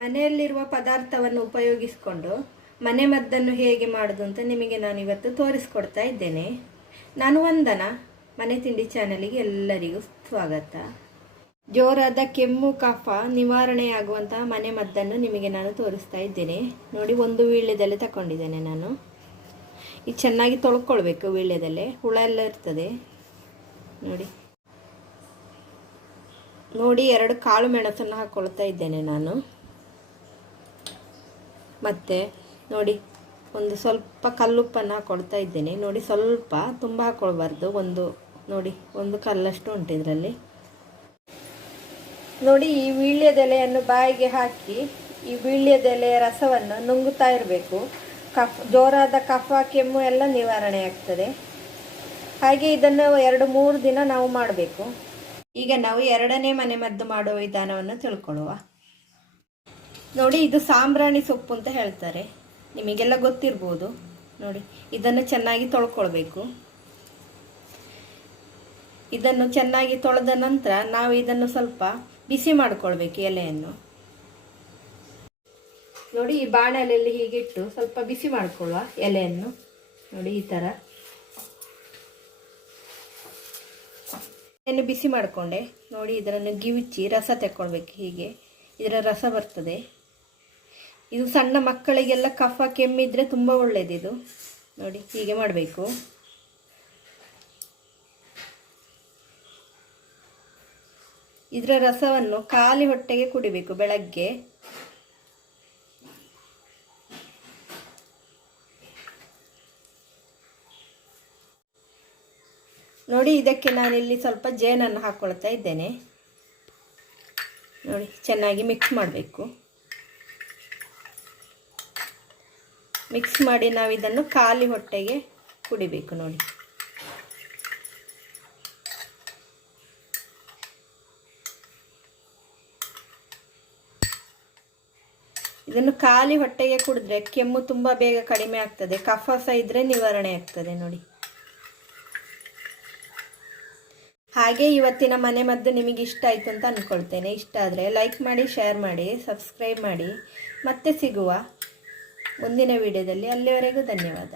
ಮನೆಯಲ್ಲಿರುವ ಪದಾರ್ಥವನ್ನು ಉಪಯೋಗಿಸಿಕೊಂಡು ಮನೆಮದ್ದನ್ನು ಹೇಗೆ ಮಾಡೋದು ಅಂತ ನಿಮಗೆ ನಾನು ಇವತ್ತು ತೋರಿಸ್ಕೊಡ್ತಾ ಇದ್ದೇನೆ. ನಾನು ವಂದನಾ, ಮನೆ ತಿಂಡಿ ಚಾನಲಿಗೆ ಎಲ್ಲರಿಗೂ ಸ್ವಾಗತ. ಜೋರಾದ ಕೆಮ್ಮು ಕಫ ನಿವಾರಣೆಯಾಗುವಂತಹ ಮನೆಮದ್ದನ್ನು ನಿಮಗೆ ನಾನು ತೋರಿಸ್ತಾ ಇದ್ದೇನೆ. ನೋಡಿ, ಒಂದು ವೀಳ್ಯದೆಲೆ ತಗೊಂಡಿದ್ದೇನೆ ನಾನು. ಇದು ಚೆನ್ನಾಗಿ ತೊಳ್ಕೊಳ್ಬೇಕು. ವೀಳ್ಯದೆಲೆ ಹುಳ ಎಲ್ಲ ಇರ್ತದೆ. ನೋಡಿ 2 ಕಾಳು ಮೆಣಸನ್ನು ಹಾಕ್ಕೊಳ್ತಾ ಇದ್ದೇನೆ ನಾನು. ಮತ್ತು ನೋಡಿ, ಒಂದು ಸ್ವಲ್ಪ ಕಲ್ಲುಪ್ಪನ್ನು ಹಾಕ್ಕೊಳ್ತಾ ಇದ್ದೇನೆ. ನೋಡಿ, ಸ್ವಲ್ಪ ತುಂಬ ಹಾಕ್ಕೊಳ್ಬಾರ್ದು. ಒಂದು ಕಲ್ಲಷ್ಟು ಉಂಟು ಇದರಲ್ಲಿ. ನೋಡಿ, ಈ ವೀಳ್ಯದೆಲೆಯನ್ನು ಬಾಯಿಗೆ ಹಾಕಿ ಈ ವೀಳ್ಯದೆಲೆಯ ರಸವನ್ನು ನುಂಗುತ್ತಾ ಇರಬೇಕು. ಜೋರಾದ ಕಫ ಕೆಮ್ಮು ಎಲ್ಲ ನಿವಾರಣೆ ಆಗ್ತದೆ. ಹಾಗೆ ಇದನ್ನು 2-3 ದಿನ ನಾವು ಮಾಡಬೇಕು. ಈಗ ನಾವು 2ನೇ ಮನೆಮದ್ದು ಮಾಡುವ ವಿಧಾನವನ್ನು ತಿಳ್ಕೊಳ್ಳುವ. ನೋಡಿ, ಇದು ಸಾಂಬ್ರಾಣಿ ಸೊಪ್ಪು ಅಂತ ಹೇಳ್ತಾರೆ, ನಿಮಗೆಲ್ಲ ಗೊತ್ತಿರ್ಬೋದು. ನೋಡಿ, ಇದನ್ನು ಚೆನ್ನಾಗಿ ತೊಳ್ಕೊಳ್ಬೇಕು. ಇದನ್ನು ಚೆನ್ನಾಗಿ ತೊಳೆದ ನಂತರ ನಾವು ಇದನ್ನು ಸ್ವಲ್ಪ ಬಿಸಿ ಮಾಡಿಕೊಳ್ಬೇಕು ಎಲೆಯನ್ನು. ನೋಡಿ, ಈ ಬಾಣಲೆಯಲ್ಲಿ ಹೀಗಿಟ್ಟು ಸ್ವಲ್ಪ ಬಿಸಿ ಮಾಡಿಕೊಳ್ಳುವ ಎಲೆಯನ್ನು. ನೋಡಿ, ಈ ಥರ ಎಣ್ಣೆ ಬಿಸಿ ಮಾಡಿಕೊಂಡೆ. ನೋಡಿ, ಇದನ್ನು ಗಿವಿಚಿ ರಸ ತೆಕ್ಕೊಳ್ಬೇಕು. ಹೀಗೆ ಇದರ ರಸ ಬರ್ತದೆ. ಇದು ಸಣ್ಣ ಮಕ್ಕಳಿಗೆಲ್ಲ ಕಫ ಕೆಮ್ಮಿದ್ರೆ ತುಂಬ ಒಳ್ಳೆಯದಿದು. ನೋಡಿ, ಹೀಗೆ ಮಾಡಬೇಕು. ಇದರ ರಸವನ್ನು ಖಾಲಿ ಹೊಟ್ಟೆಗೆ ಕುಡಿಬೇಕು ಬೆಳಗ್ಗೆ. ನೋಡಿ, ಇದಕ್ಕೆ ನಾನಿಲ್ಲಿ ಸ್ವಲ್ಪ ಜೇನನ್ನು ಹಾಕ್ಕೊಳ್ತಾ ಇದ್ದೇನೆ. ನೋಡಿ, ಚೆನ್ನಾಗಿ ಮಿಕ್ಸ್ ಮಾಡಬೇಕು. ಮಿಕ್ಸ್ ಮಾಡಿ ನಾವು ಇದನ್ನು ಖಾಲಿ ಹೊಟ್ಟೆಗೆ ಕುಡಿಬೇಕು. ನೋಡಿ, ಇದನ್ನು ಖಾಲಿ ಹೊಟ್ಟೆಗೆ ಕುಡಿದ್ರೆ ಕೆಮ್ಮು ತುಂಬ ಬೇಗ ಕಡಿಮೆ ಆಗ್ತದೆ. ಕಫ ಸಹ ಇದ್ರೆ ನಿವಾರಣೆ ಆಗ್ತದೆ. ನೋಡಿ, ಹಾಗೆ ಇವತ್ತಿನ ಮನೆಮದ್ದು ನಿಮಗೆ ಇಷ್ಟ ಆಯಿತು ಅಂತ ಅಂದ್ಕೊಳ್ತೇನೆ. ಇಷ್ಟ ಆದರೆ ಲೈಕ್ ಮಾಡಿ, ಶೇರ್ ಮಾಡಿ, ಸಬ್ಸ್ಕ್ರೈಬ್ ಮಾಡಿ. ಮತ್ತೆ ಸಿಗುವ ಮುಂದಿನ ವಿಡಿಯೋದಲ್ಲಿ. ಅಲ್ಲಿವರೆಗೂ ಧನ್ಯವಾದ.